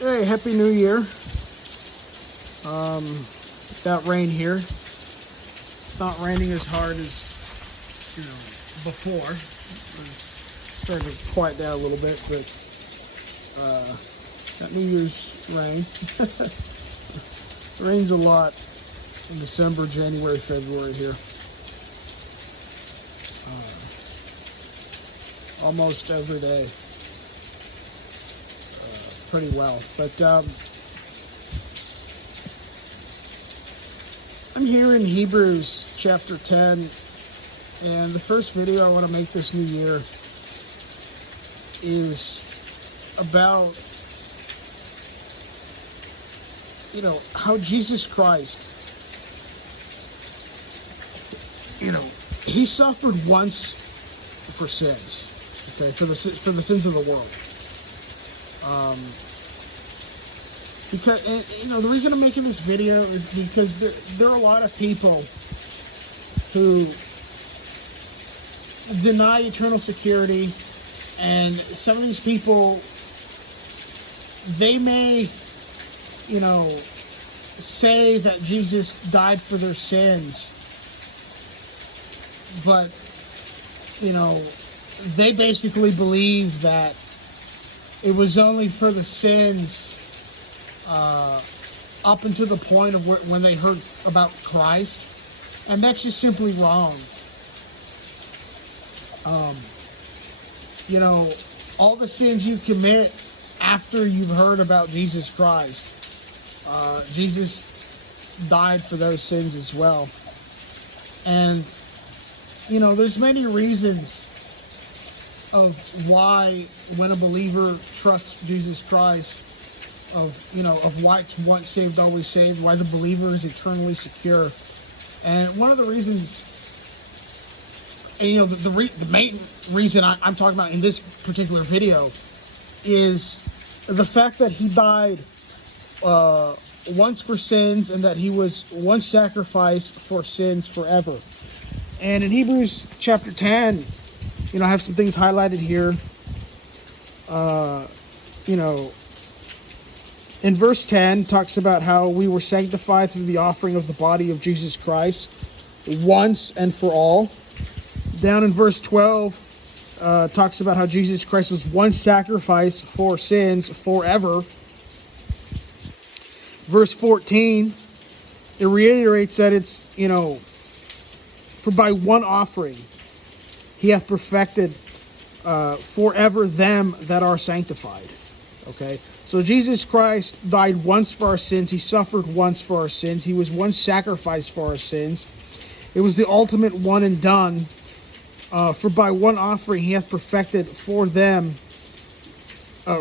Hey, Happy New Year. Got rain here. It's not raining as hard as, before. It's starting to quiet down a little bit, but got New Year's rain. Rains a lot in December, January, February here. Almost every day. Pretty well, but I'm here in Hebrews chapter 10, and the first video I want to make this new year is about how Jesus Christ, he suffered once for sins, okay, for the sins of the world. Because the reason I'm making this video is because there are a lot of people who deny eternal security, and some of these people, they may say that Jesus died for their sins, but they basically believe that it was only for the sins up until the point of when they heard about Christ, and that's just simply wrong. All the sins you commit after you've heard about Jesus Christ, Jesus died for those sins as well. And there's many reasons of why, when a believer trusts Jesus Christ, of why it's once saved, always saved, why the believer is eternally secure. And one of the reasons, and the main reason I'm talking about in this particular video, is the fact that he died once for sins, and that he was once sacrificed for sins forever. And in Hebrews chapter 10, I have some things highlighted here. In verse 10, talks about how we were sanctified through the offering of the body of Jesus Christ once and for all. Down in verse 12, talks about how Jesus Christ was once sacrificed for sins forever. Verse 14, it reiterates that it's, for by one offering he hath perfected forever them that are sanctified. Okay? So Jesus Christ died once for our sins. He suffered once for our sins. He was once sacrificed for our sins. It was the ultimate one and done. For by one offering he hath perfected for them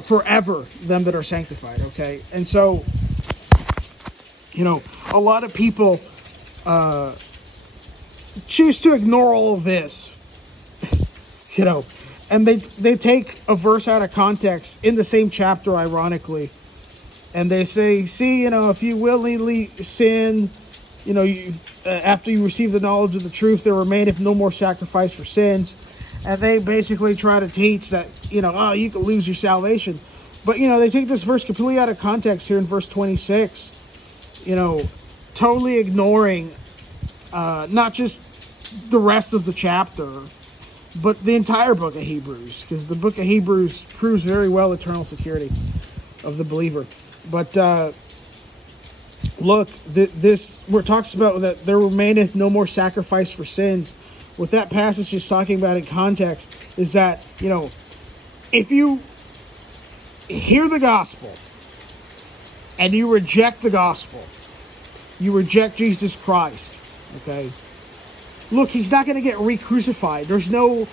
forever them that are sanctified. Okay? And so, a lot of people choose to ignore all of this. And they take a verse out of context in the same chapter, ironically, and they say, see, if you willingly sin, after you receive the knowledge of the truth, there remaineth no more sacrifice for sins. And they basically try to teach that, you can lose your salvation. But, they take this verse completely out of context here in verse 26, totally ignoring not just the rest of the chapter, but the entire book of Hebrews, because the book of Hebrews proves very well eternal security of the believer. But look, this where it talks about that there remaineth no more sacrifice for sins. What that passage is talking about in context is that, if you hear the gospel and you reject the gospel, you reject Jesus Christ, okay? Look, he's not going to get re-crucified. There's no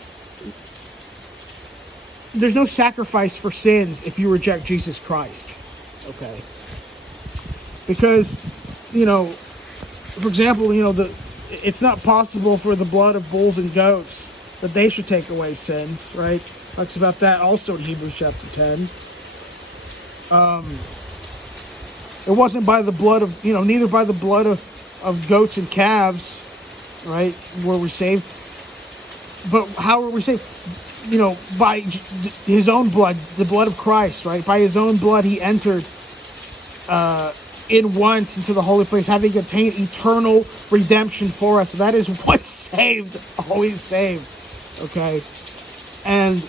sacrifice for sins if you reject Jesus Christ. Okay? Because, for example, it's not possible for the blood of bulls and goats that they should take away sins, right? Talks about that also in Hebrews chapter 10. It wasn't by the blood of, neither by the blood of goats and calves, right, were we saved. But how were we saved? By his own blood, the blood of Christ, right? By his own blood, he entered in once into the holy place, having obtained eternal redemption for us. That is once saved, always saved. Okay, and